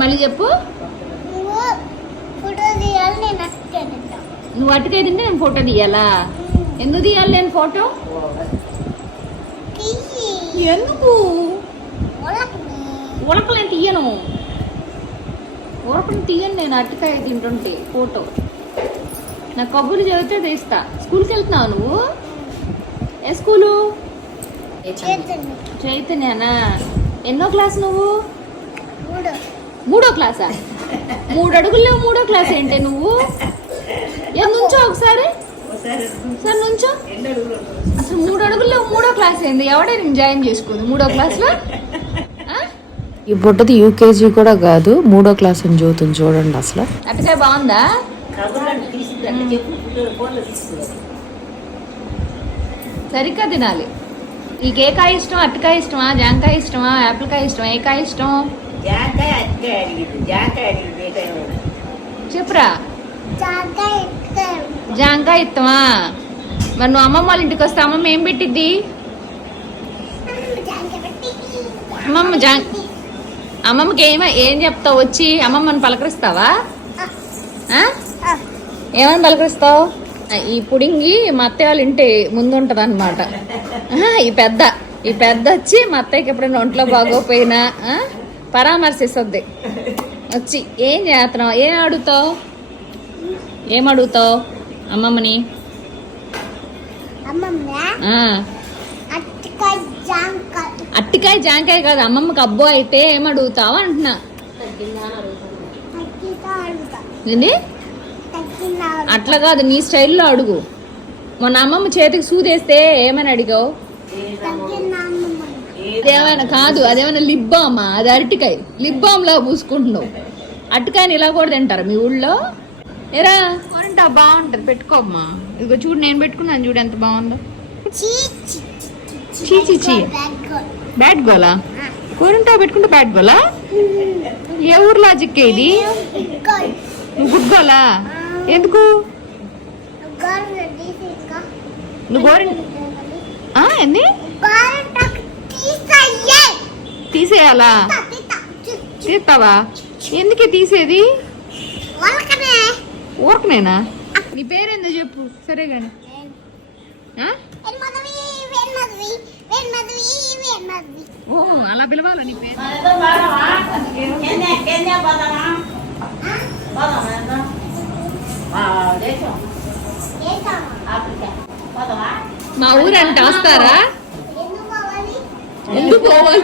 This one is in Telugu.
మళ్ళీ చెప్పు. నువ్వు అటుకే తింటే నేను ఫోటో తీయాలా? ఎందుకు తీయాలి నేను ఫోటో? ఎందుకు? ఉలకలు నేను తీయను. ఉలకలు తీయను నేను. అట్టుకాయ తింటుంటే ఫోటో. నా కబుర్లు చదివితే తీస్తా. స్కూల్కి వెళ్తున్నావు నువ్వు? ఏ స్కూలు? చైతన్యనా? ఎన్నో క్లాస్ నువ్వు? 3వ క్లాసా? 3 అడుగుల్లో 3వ క్లాస్ ఏంటి నువ్వు? నుంచో ఒకసారి సార్ నుంచో. అసలు 3 అడుగుల్లో 3వ క్లాస్ ఏంది? ఎవడే నేను జాయిన్ చేసుకుంది 3వ క్లాస్లో? ఈ బుట్టది యూకేజీ కూడా కాదు, 3వ క్లాస్ అని చదువుతుంది చూడండి. అసలు అట్టకాయ బాగుందా? సరిగ్గా తినాలి. నీకు ఏ కాయ ఇష్టం? అట్టకాయ ఇష్టమా, జాంకాయ ఇష్టమా, యాపిల్ కాయ ఇష్టమా? ఏ కాయ ఇష్టం చెప్పురా. జాంకాయ ఇష్టమా? మరి నువ్వు అమ్మమ్మ వాళ్ళ ఇంటికి వస్తే అమ్మమ్మ ఏం పెట్టిద్ది? అమ్మమ్మకి ఏం చెప్తావు? వచ్చి అమ్మమ్మని పలకరిస్తావా? ఏమని పలకరిస్తావు? ఈ పుడింగి మా అత్తయ్య వాళ్ళ ఇంటి ముందు ఉంటది అనమాట. ఈ పెద్ద వచ్చి మా అత్తయ్యకి ఎప్పుడైనా ఒంట్లో బాగోపోయినా పరామర్శిస్తుంది. వచ్చి ఏం చేస్తున్నావు, ఏం అడుగుతావు అమ్మమ్మని? అట్టికాయ జాంకాయ కాదు, అమ్మమ్మకి అబ్బో అయితే ఏం అడుగుతావు అంటున్నా. అట్లా కాదు, నీ స్టైల్లో అడుగు. మొన్న అమ్మమ్మ చేతికి సూదేస్తే ఏమని అడిగావు? అదేమైనా కాదు, అదేమైనా లిప్ బామా? అది అరటికాయ. లిప్ బామ్ లా పూసుకుంటున్నావు. అరటికాయని ఇలా కూడా తింటారు మీ ఊళ్ళో? ఏరా కొనంటా బాగుంటది, పెట్టుకోమ్మా. ఇదిగో చూడు, నేను పెట్టుకున్నాను చూడు ఎంత బాగుందో. చీ బ్యాడ్ గోలా? కొనంటా పెట్టుకుంటే బ్యాడ్ గోలా? ఏ ఊరు లాజిక్ ఇది? నువ్వు గుడ్ గోలా? ఎందుకు నువ్వు ఏంది తీసేయాలా? తీస్తావా? ఎందుకే తీసేది? ఊరకనేనా? నీ పేరేందో చెప్పు. సరే గాని ఓ అలా పిలవాలా నీ పేరు? మా ఊరంట వస్తారా? ఎందుకు పోవాలి?